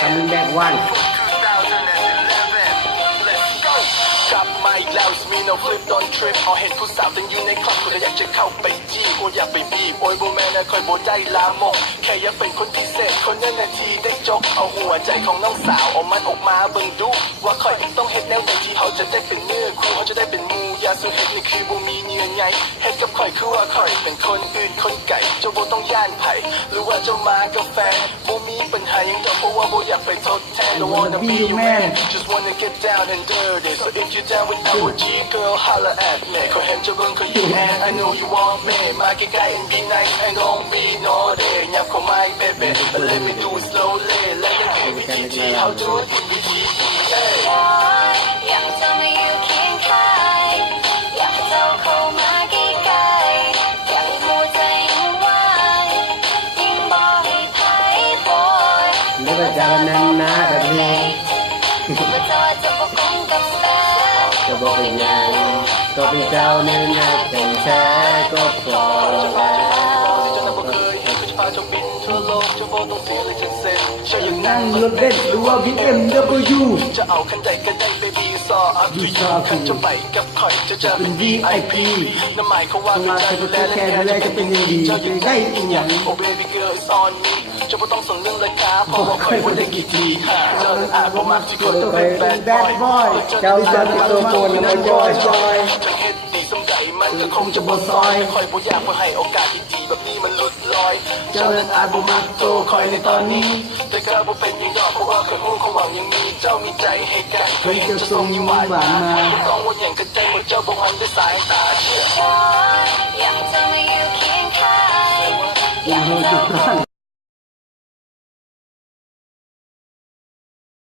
Coming back one กลับมาอีกแล้วมีโนคลิปตอนทริปเอาเห็นผู้สาวตั้งอยู่ในคลับก็เลยอยากจะเข้าไปจี้โอ้อยากไปบีบโอ้ยโบแม่นะคอยโบได้ลามกแค่อยากเป็นคนพิเศษคนนั้นนาทีได้จกเอาหัวใจของน้องสาวเอามันออกมาเบิ่งดูว่าคอยต้องเฮ็ดแนวไหนที่เขาจะได้เป็นเนื้อคู่เขาจะได้เป็นมูยาสูเฮ็ดนี่คือโบมีเนื้อไงเฮ็ดกับคอยคือว่าคอยเป็นคนอื่นคนไก่เจ้าโบต้องย่านไผ่หรือว่าเจ้ามากับแฟนโบมีปัญหาอย่างเดียวเพราะว่าโบอยากไปทดแทน Don't wanna be your man just wanna get down and dirty so if you down with our G girl holla at me ขอเห็นเจ้าเบิ่งขออยู่แอน I know you want me มาใกล้ๆ and be nice and don't be naughty ยับเข้ามา baby let me do it slowly let me be วิธีที่เขาดูดวิธีอยากจะมาอยู่เคียงข้างอยากเจ้าเข้ามาใกล้ๆอยากให้หัวใจยังว่างยิ่งบอกให้ไพ่ปวด นี่ก็จะนั้นนะแบบนี้ ว่าเธอจะประกงกับแฟน จะบอกเป็นยังก็เป็นเจ้าเนื้อหนักแต่แท้ก็พอนั่งรถเล่นหรือว่า BMW จะเอาคันใดก็ได้ baby ซออัพทูยูคันจะไปกับคอยจะเป็น VIP น้ำหมายเขาว่าเป็นใจดูแลและแค่จะเป็นยังดีจะได้อีกอย่าง Oh baby girl it's on me จะไม่ต้องสนเรื่องราคาเพราะว่าคอยว่าได้กี่ทีเจออาจว่ามากที่คนต้องเป็น bad boy เจ้าจะเป็นตัวโกนมาจอยทั้งเฮ็ดดีสมใจมันก็คงจะบ่ซอยคอยบ่อยากมาให้โอกาสดีๆแบบนี้มันหลุดลอยเจ้านั้นอาจบ่มักโตคอยในตอนนี้แต่ก็บ่เป็นอย่างดอกเพราะว่าเคยหูเขาหวังยังมีเจ้ามีใจให้กันเคยเห็นจะส่งยิ้มหวานมาต้องว่าอย่างกันใจว่าเจ้าบ่หันด้วยสายตาเชื่ออยากจะมาอยู่เคียงข้างอยากเจ้า